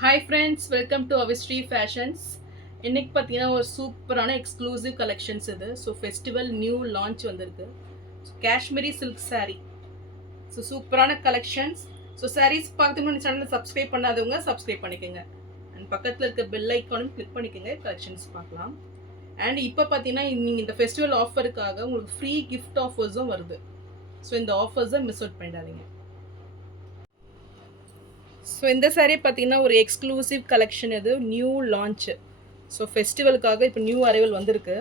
Hi friends, welcome to Avasri fashions. இன்னைக்கு பார்த்தீங்கன்னா ஒரு சூப்பரான எக்ஸ்க்ளூசிவ் கலெக்ஷன்ஸ் இது. ஸோ ஃபெஸ்டிவல் நியூ லான்ச் வந்திருக்கு. So Kashmiri silk saree. So சூப்பரான கலெக்ஷன்ஸ். ஸோ சாரீஸ் பார்த்துட்டு இந்த சேனலை சப்ஸ்கிரைப் பண்ணாதவங்க சப்ஸ்கிரைப் பண்ணிக்கோங்க. அண்ட் பக்கத்தில் இருக்க பெல் ஐக்கானும் கிளிக் பண்ணிக்கோங்க, கலெக்ஷன்ஸ் பார்க்கலாம். அண்ட் இப்போ பார்த்தீங்கன்னா நீங்கள் இந்த ஃபெஸ்டிவல் ஆஃபருக்காக உங்களுக்கு ஃப்ரீ கிஃப்ட் ஆஃபர்ஸும் வருது. ஸோ இந்த ஆஃபர்ஸை மிஸ் அவுட் பண்ணிடாதீங்க. ஸோ இந்த saree பார்த்தீங்கன்னா ஒரு எக்ஸ்க்ளூசிவ் கலெக்ஷன், இது நியூ லான்ச்சு. ஸோ ஃபெஸ்டிவலுக்காக இப்போ நியூ அரைவல் வந்திருக்கு.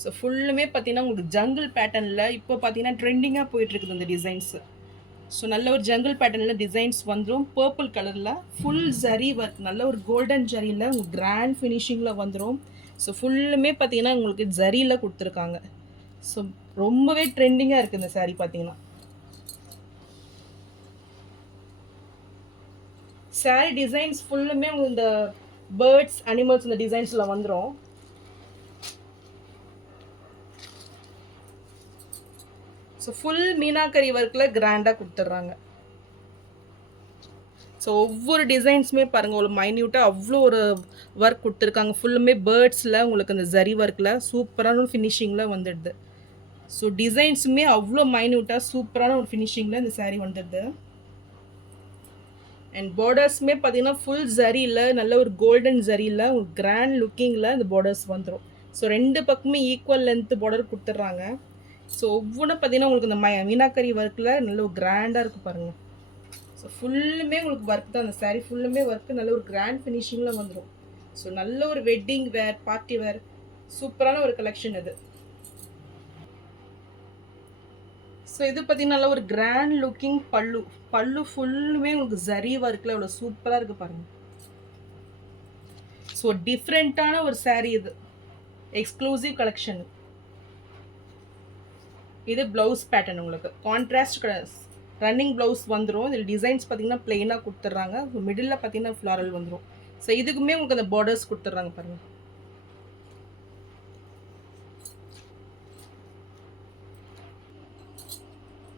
ஸோ ஃபுல்லுமே பார்த்தீங்கன்னா உங்களுக்கு ஜங்கிள் பேட்டர்னில் இப்போ பார்த்தீங்கன்னா ட்ரெண்டிங்காக போயிட்டுருக்குது இந்த டிசைன்ஸு. ஸோ நல்ல ஒரு ஜங்கிள் பேட்டர்னில் டிசைன்ஸ் வந்துடும். பர்பிள் கலரில் ஃபுல் ஜரி ஒர்க், நல்ல ஒரு கோல்டன் ஜரியில் உங்களுக்கு கிராண்ட் ஃபினிஷிங்கில் வந்துடும். ஸோ ஃபுல்லுமே பார்த்தீங்கன்னா உங்களுக்கு ஜரியில் கொடுத்துருக்காங்க. ஸோ ரொம்பவே ட்ரெண்டிங்காக இருக்குது இந்த saree பார்த்தீங்கன்னா. சாரி டிசைன்ஸ் ஃபுல்லுமே இந்த பேர்ட்ஸ் அனிமல்ஸ் இந்த டிசைன்ஸில் வந்துடும். ஸோ ஃபுல் மீனாக்கரி ஒர்க்கில் கிராண்டாக கொடுத்துட்றாங்க. ஸோ ஒவ்வொரு டிசைன்ஸுமே பாருங்கள், ஒரு மைன்யூட்டாக அவ்வளோ ஒரு ஒர்க் கொடுத்துருக்காங்க. ஃபுல்லுமே பேர்ட்ஸில் உங்களுக்கு அந்த ஜரி ஒர்க்கில் சூப்பரான ஃபினிஷிங்கில் வந்துடுது. ஸோ டிசைன்ஸுமே அவ்வளோ மைன்யூட்டாக சூப்பரான ஒரு ஃபினிஷிங்கில் இந்த saree வந்துடுது. அண்ட் பார்டர்ஸுமே பார்த்தீங்கன்னா ஃபுல் ஜரியில் நல்ல ஒரு கோல்டன் ஜரியில் உங்களுக்கு கிராண்ட் லுக்கிங்கில் இந்த பார்டர்ஸ் வந்துடும். ஸோ ரெண்டு பக்கமே ஈக்குவல் லென்த்து பார்டர் கொடுத்துட்றாங்க. ஸோ ஒவ்வொன்றும் பார்த்தீங்கன்னா உங்களுக்கு இந்த மீனாக்கரி ஒர்க்கில் நல்ல ஒரு கிராண்டாக இருக்குது பாருங்கள். ஸோ ஃபுல்லுமே உங்களுக்கு ஒர்க் தான், அந்த saree ஃபுல்லுமே ஒர்க்கு நல்ல ஒரு கிராண்ட் ஃபினிஷிங்கில் வந்துடும். ஸோ நல்ல ஒரு வெட்டிங் வேர், பார்ட்டி வேர், சூப்பரான ஒரு கலெக்ஷன் இது. ஸோ இது பார்த்தீங்கன்னா நல்ல ஒரு கிராண்ட் லுக்கிங் பல்லு ஃபுல்லுமே உங்களுக்கு ஜரி ஒர்க்கில் அவ்வளோ சூப்பராக இருக்குது பாருங்கள். ஸோ டிஃப்ரெண்ட்டான ஒரு saree இது, எக்ஸ்க்ளூசிவ் கலெக்ஷன். இது ப்ளவுஸ் பேட்டர்ன், உங்களுக்கு கான்ட்ராஸ்ட் ரன்னிங் ப்ளவுஸ் வந்துடும். இதில் டிசைன்ஸ் பார்த்தீங்கன்னா பிளெயினாக கொடுத்துட்றாங்க. மிடில் பார்த்தீங்கன்னா ஃப்ளாரல் வந்துடும். ஸோ இதுக்குமே உங்களுக்கு அந்த பார்டர்ஸ் கொடுத்துட்றாங்க பாருங்கள்.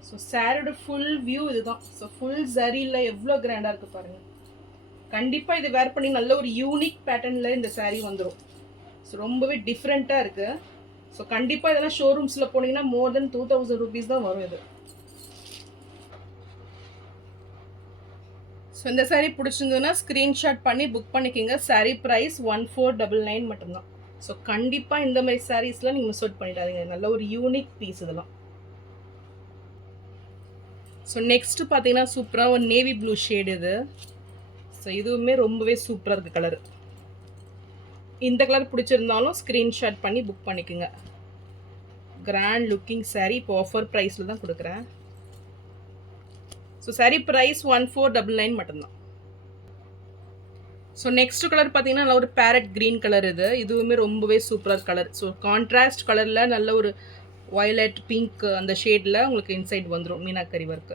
ஸோ சாரியோட ஃபுல் வியூ இதுதான். ஸோ ஃபுல் ஜரியில் எவ்வளோ கிராண்டாக இருக்குது பாருங்கள். கண்டிப்பாக இதை வேர் பண்ணி நல்ல ஒரு யூனிக் பேட்டர்னில் இந்த saree வந்துடும். ஸோ ரொம்பவே டிஃப்ரெண்ட்டாக இருக்குது. ஸோ கண்டிப்பாக இதெல்லாம் ஷோரூம்ஸில் போனீங்கன்னா மோர் தென் 2000 rupees தான் வரும் இது. ஸோ இந்த saree பிடிச்சிருந்ததுன்னா ஸ்க்ரீன்ஷாட் பண்ணி புக் பண்ணிக்கோங்க. saree ப்ரைஸ் 1499 மட்டும்தான். ஸோ கண்டிப்பாக இந்த மாதிரி சாரீஸ்லாம் நீங்கள் மிஸ் அவுட் பண்ணிடாதீங்க. நல்ல ஒரு யூனிக் பீஸ் இதெல்லாம். ஸோ நெக்ஸ்ட்டு பார்த்தீங்கன்னா சூப்பராக ஒரு நேவி ப்ளூ ஷேடு இது. ஸோ இதுவுமே ரொம்பவே சூப்பராக இருக்குது கலரு. இந்த கலர் பிடிச்சிருந்தாலும் ஸ்க்ரீன்ஷாட் பண்ணி புக் பண்ணிக்கோங்க. கிராண்ட் லுக்கிங் saree இப்போ ஆஃபர் ப்ரைஸில் தான் கொடுக்குறேன். ஸோ saree ப்ரைஸ் 1499 மட்டும்தான். ஸோ நெக்ஸ்ட் கலர் பார்த்தீங்கன்னா நல்ல ஒரு பேரட் க்ரீன் கலர் இது. இதுவுமே ரொம்பவே சூப்பராக கலர். ஸோ கான்ட்ராஸ்ட் கலரில் நல்ல ஒரு வயலட் பிங்க் அந்த ஷேடில் உங்களுக்கு இன்சைட் வந்துடும் மீனாக்கரி ஒர்க்கு.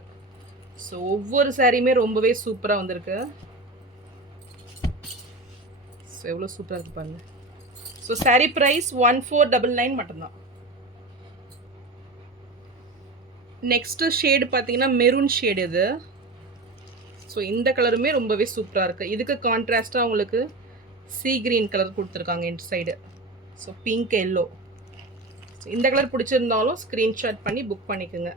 ஸோ ஒவ்வொரு சாரியுமே ரொம்பவே சூப்பராக வந்திருக்கு. ஸோ எவ்வளோ சூப்பராக இருக்குது பாருங்கள். ஸோ saree ப்ரைஸ் 1499 மட்டும்தான். நெக்ஸ்ட்டு ஷேடு பார்த்தீங்கன்னா மெரூன் ஷேடு இது. ஸோ இந்த கலருமே ரொம்பவே சூப்பராக இருக்குது. இதுக்கு கான்ட்ராஸ்ட்டாக உங்களுக்கு சீ கிரீன் கலர் கொடுத்துருக்காங்க inside. So pink yellow. So இந்த கலர் பிடிச்சிருந்தாலும் ஸ்க்ரீன்ஷாட் பண்ணி புக் பண்ணிக்கோங்க.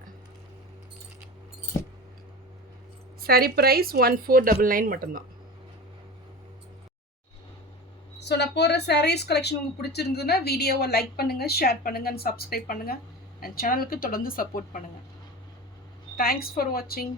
saree ப்ரைஸ் 1499 மட்டும்தான். ஸோ நான் போகிற sarees கலெக்ஷன் உங்களுக்கு பிடிச்சிருந்ததுன்னா வீடியோவை லைக் பண்ணுங்கள், ஷேர் பண்ணுங்கள், சப்ஸ்கிரைப் பண்ணுங்கள். அண்ட் சேனலுக்கு தொடர்ந்து சப்போர்ட் பண்ணுங்கள். தேங்க்ஸ் ஃபார் வாட்சிங்.